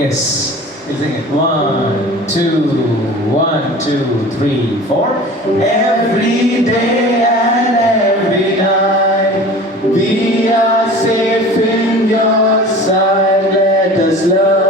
Yes. We'll sing it. 1, 2, 1, 2, 3, 4. Every day and every night, we are safe in your sight. Let us love.